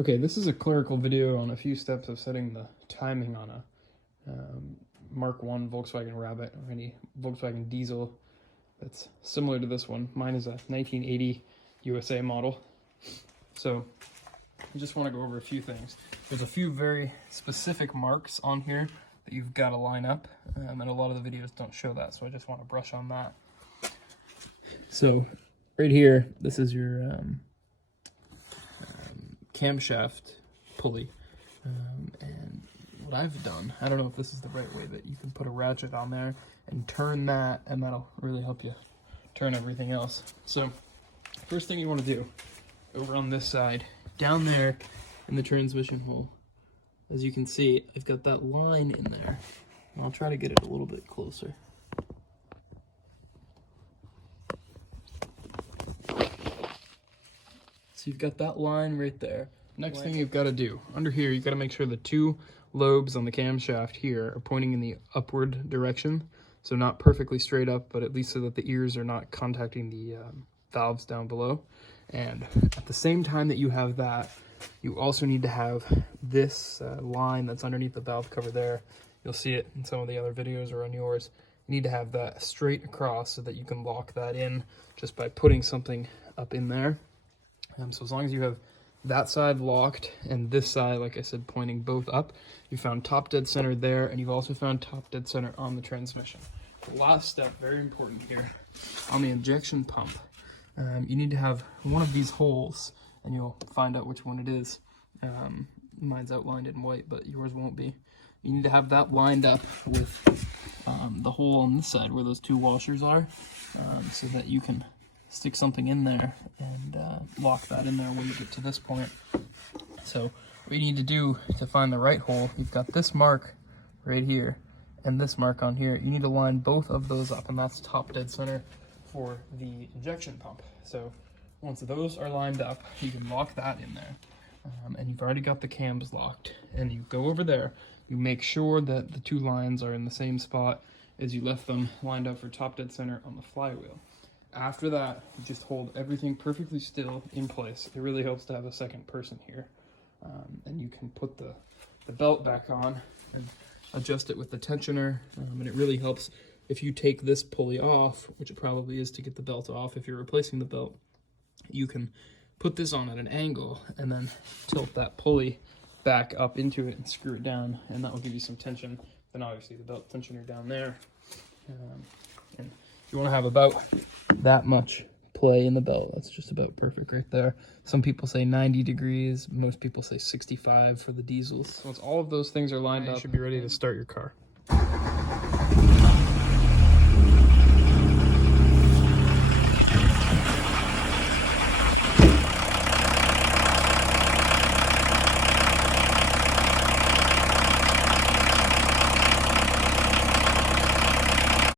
Okay, this is a clerical video on a few steps of setting the timing on a Mark 1 Volkswagen Rabbit or any Volkswagen Diesel that's similar to this one. Mine is a 1980 USA model. So I just want to go over a few things. There's a few very specific marks on here that you've got to line up, and a lot of the videos don't show that, so I just want to brush on that. So right here, this is your camshaft pulley, and what I've done, I don't know if this is the right way, but you can put a ratchet on there and turn that, and that'll really help you turn everything else. So first thing you want to do, over on this side, down there in the transmission hole, as you can see, I've got that line in there, and I'll try to get it a little bit closer. So you've got that line right there. Next thing you've got to do, under here, you've got to make sure the two lobes on the camshaft here are pointing in the upward direction. So not perfectly straight up, but at least so that the ears are not contacting the valves down below. And at the same time that you have that, you also need to have this line that's underneath the valve cover there. You'll see it in some of the other videos or on yours. You need to have that straight across so that you can lock that in just by putting something up in there. So as long as you have that side locked and this side, like I said, pointing both up, you found top dead center there, and you've also found top dead center on the transmission. The last step, very important here, on the injection pump, you need to have one of these holes, and you'll find out which one it is. Mine's outlined in white, but yours won't be. You need to have that lined up with the hole on this side where those two washers are, so that you can stick something in there and lock that in there when you get to this point. So what you need to do to find the right hole, you've got this mark right here and this mark on here. You need to line both of those up, and that's top dead center for the injection pump. So once those are lined up, you can lock that in there, and you've already got the cams locked. And you go over there, you make sure that the two lines are in the same spot as you left them lined up for top dead center on the flywheel. After that, you just hold everything perfectly still in place. It really helps to have a second person here. And you can put the belt back on and adjust it with the tensioner. And it really helps if you take this pulley off, which it probably is to get the belt off. If you're replacing the belt, you can put this on at an angle and then tilt that pulley back up into it and screw it down, and that will give you some tension. Then obviously the belt tensioner down there. And you want to have about that much play in the belt. That's just about perfect right there. Some people say 90 degrees. Most people say 65 for the diesels. Once all of those things are lined up, you should be ready to start your car.